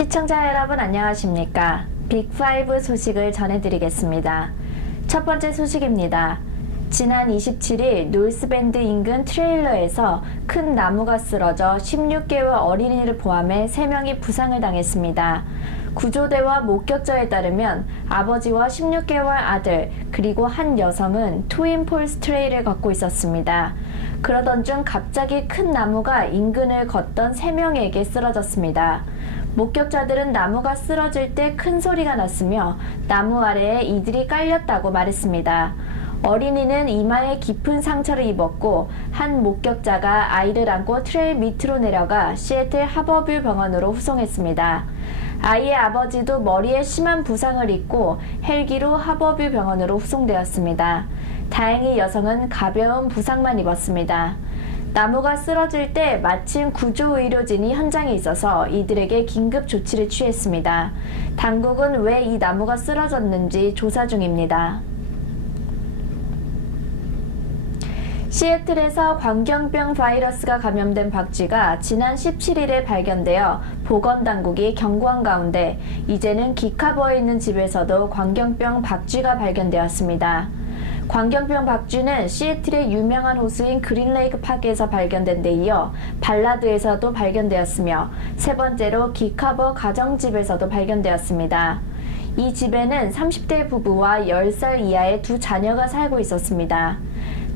시청자 여러분 안녕하십니까? 빅5 소식을 전해드리겠습니다. 첫 번째 소식입니다. 지난 27일 노스밴드 인근 트레일러에서 큰 나무가 쓰러져 16개월 어린이를 포함해 3명이 부상을 당했습니다. 구조대와 목격자에 따르면 아버지와 16개월 아들 그리고 한 여성은 트윈폴스 트레일을 걷고 있었습니다. 그러던 중 갑자기 큰 나무가 인근을 걷던 3명에게 쓰러졌습니다. 목격자들은 나무가 쓰러질 때 큰 소리가 났으며 나무 아래에 이들이 깔렸다고 말했습니다. 어린이는 이마에 깊은 상처를 입었고 한 목격자가 아이를 안고 트레일 밑으로 내려가 시애틀 하버뷰 병원으로 후송했습니다. 아이의 아버지도 머리에 심한 부상을 입고 헬기로 하버뷰 병원으로 후송되었습니다. 다행히 여성은 가벼운 부상만 입었습니다. 나무가 쓰러질 때 마침 구조의료진이 현장에 있어서 이들에게 긴급 조치를 취했습니다. 당국은 왜 이 나무가 쓰러졌는지 조사 중입니다. 시애틀에서 광견병 바이러스가 감염된 박쥐가 지난 17일에 발견되어 보건당국이 경고한 가운데 이제는 기카버에 있는 집에서도 광견병 박쥐가 발견되었습니다. 광견병 박쥐는 시애틀의 유명한 호수인 그린레이크 파크에서 발견된 데 이어 발라드에서도 발견되었으며 세 번째로 기카버 가정집에서도 발견되었습니다. 이 집에는 30대 부부와 10살 이하의 두 자녀가 살고 있었습니다.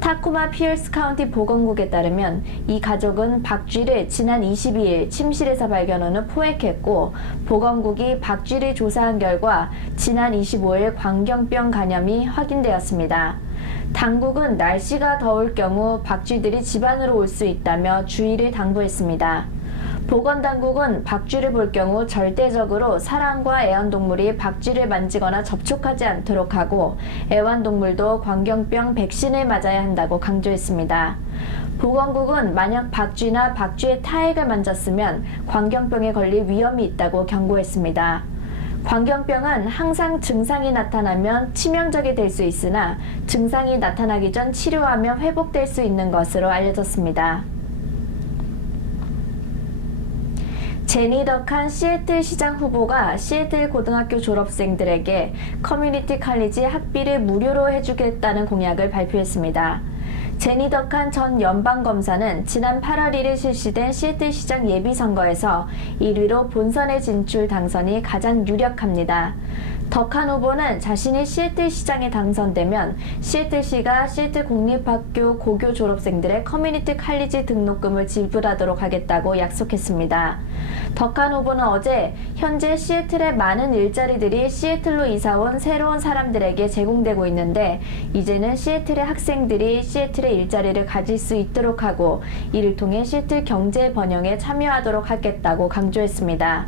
타코마 피어스 카운티 보건국에 따르면 이 가족은 박쥐를 지난 22일 침실에서 발견한 후 포획했고 보건국이 박쥐를 조사한 결과 지난 25일 광견병 감염이 확인되었습니다. 당국은 날씨가 더울 경우 박쥐들이 집 안으로 올 수 있다며 주의를 당부했습니다. 보건당국은 박쥐를 볼 경우 절대적으로 사람과 애완동물이 박쥐를 만지거나 접촉하지 않도록 하고 애완동물도 광견병 백신을 맞아야 한다고 강조했습니다. 보건국은 만약 박쥐나 박쥐의 타액을 만졌으면 광견병에 걸릴 위험이 있다고 경고했습니다. 광견병은 항상 증상이 나타나면 치명적이 될 수 있으나 증상이 나타나기 전 치료하면 회복될 수 있는 것으로 알려졌습니다. 제니 더칸 시애틀 시장 후보가 시애틀 고등학교 졸업생들에게 커뮤니티 칼리지 학비를 무료로 해주겠다는 공약을 발표했습니다. 제니 더칸 전 연방검사는 지난 8월 1일 실시된 시애틀 시장 예비선거에서 1위로 본선에 진출 당선이 가장 유력합니다. 더칸 후보는 자신이 시애틀 시장에 당선되면 시애틀시가 시애틀 공립학교 고교 졸업생들의 커뮤니티 칼리지 등록금을 지불하도록 하겠다고 약속했습니다. 더칸 후보는 어제 현재 시애틀의 많은 일자리들이 시애틀로 이사온 새로운 사람들에게 제공되고 있는데 이제는 시애틀의 학생들이 시애틀의 일자리를 가질 수 있도록 하고 이를 통해 시애틀 경제 번영에 참여하도록 하겠다고 강조했습니다.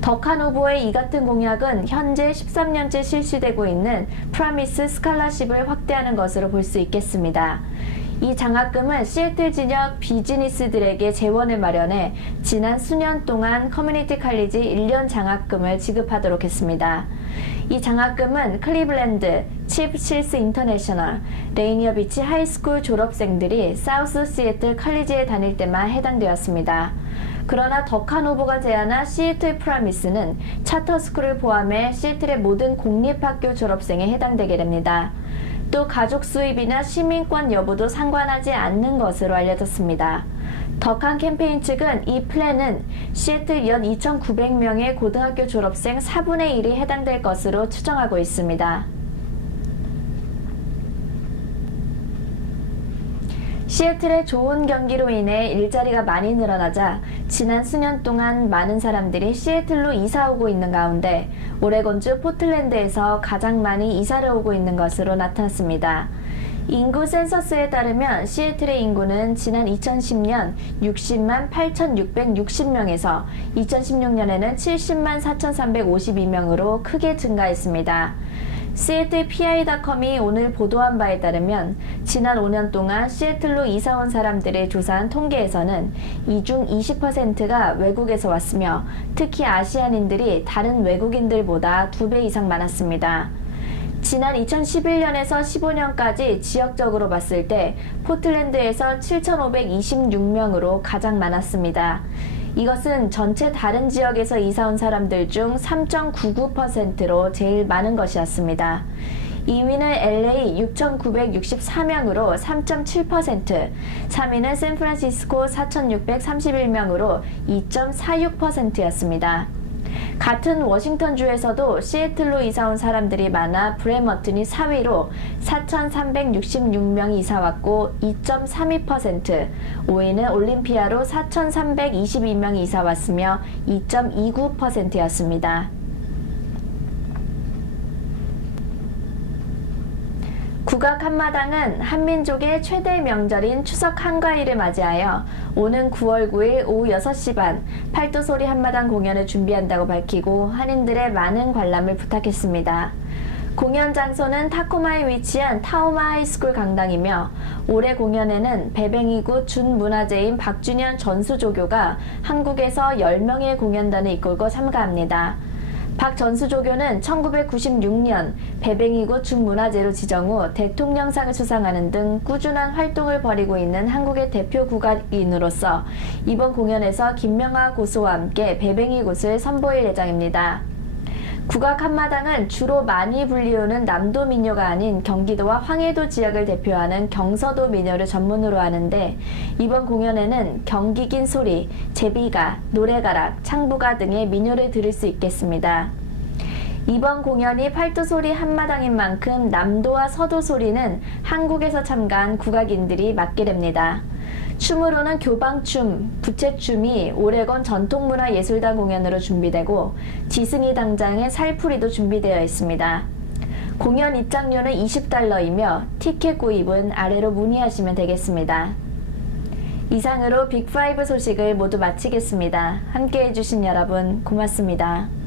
더칸 후보의 이 같은 공약은 현재 13년째 실시되고 있는 프라미스 스칼라십을 확대하는 것으로 볼 수 있겠습니다. 이 장학금은 시애틀 지역 비즈니스들에게 재원을 마련해 지난 수년 동안 커뮤니티 칼리지 1년 장학금을 지급하도록 했습니다. 이 장학금은 클리블랜드, 칩 실스 인터내셔널, 레이니어 비치 하이스쿨 졸업생들이 사우스 시애틀 칼리지에 다닐 때만 해당되었습니다. 그러나 더칸 후보가 제안한 시애틀 프라미스는 차터스쿨을 포함해 시애틀의 모든 공립학교 졸업생에 해당되게 됩니다. 또 가족 수입이나 시민권 여부도 상관하지 않는 것으로 알려졌습니다. 더칸 캠페인 측은 이 플랜은 시애틀 연 2,900명의 고등학교 졸업생 4분의 1이 해당될 것으로 추정하고 있습니다. 시애틀의 좋은 경기로 인해 일자리가 많이 늘어나자 지난 수년 동안 많은 사람들이 시애틀로 이사 오고 있는 가운데 오레곤주 포틀랜드에서 가장 많이 이사를 오고 있는 것으로 나타났습니다. 인구 센서스에 따르면 시애틀의 인구는 지난 2010년 60만 8,660명에서 2016년에는 70만 4,352명으로 크게 증가했습니다. 시애틀 PI.com이 오늘 보도한 바에 따르면 지난 5년 동안 시애틀로 이사온 사람들을 조사한 통계에서는 이 중 20%가 외국에서 왔으며 특히 아시안인들이 다른 외국인들보다 2배 이상 많았습니다. 지난 2011년에서 15년까지 지역적으로 봤을 때 포틀랜드에서 7,526명으로 가장 많았습니다. 이것은 전체 다른 지역에서 이사 온 사람들 중 3.99%로 제일 많은 것이었습니다. 2위는 LA 6,964명으로 3.7%, 3위는 샌프란시스코 4,631명으로 2.46%였습니다. 같은 워싱턴주에서도 시애틀로 이사 온 사람들이 많아 브레머튼이 4위로 4,366명이 이사 왔고 2.32%, 5위는 올림피아로 4,322명이 이사 왔으며 2.29%였습니다. 국악 한마당은 한민족의 최대 명절인 추석 한가위를 맞이하여 오는 9월 9일 오후 6시 반 팔도소리 한마당 공연을 준비한다고 밝히고 한인들의 많은 관람을 부탁했습니다. 공연 장소는 타코마에 위치한 타오마 하이스쿨 강당이며 올해 공연에는 배뱅이구 준문화재인 박준현 전수조교가 한국에서 10명의 공연단을 이끌고 참가합니다. 박 전수조교는 1996년 배뱅이구 준문화재로 지정 후 대통령상을 수상하는 등 꾸준한 활동을 벌이고 있는 한국의 대표 국악인으로서 이번 공연에서 김명하 고수와 함께 배뱅이굿을 선보일 예정입니다. 국악 한마당은 주로 많이 불리우는 남도 민요가 아닌 경기도와 황해도 지역을 대표하는 경서도 민요를 전문으로 하는데 이번 공연에는 경기긴 소리, 제비가, 노래가락, 창부가 등의 민요를 들을 수 있겠습니다. 이번 공연이 팔도소리 한마당인 만큼 남도와 서도소리는 한국에서 참가한 국악인들이 맡게 됩니다. 춤으로는 교방춤, 부채춤이 오레곤 전통문화예술단 공연으로 준비되고 지승이 당장의 살풀이도 준비되어 있습니다. 공연 입장료는 $20이며 티켓 구입은 아래로 문의하시면 되겠습니다. 이상으로 빅5 소식을 모두 마치겠습니다. 함께해 주신 여러분 고맙습니다.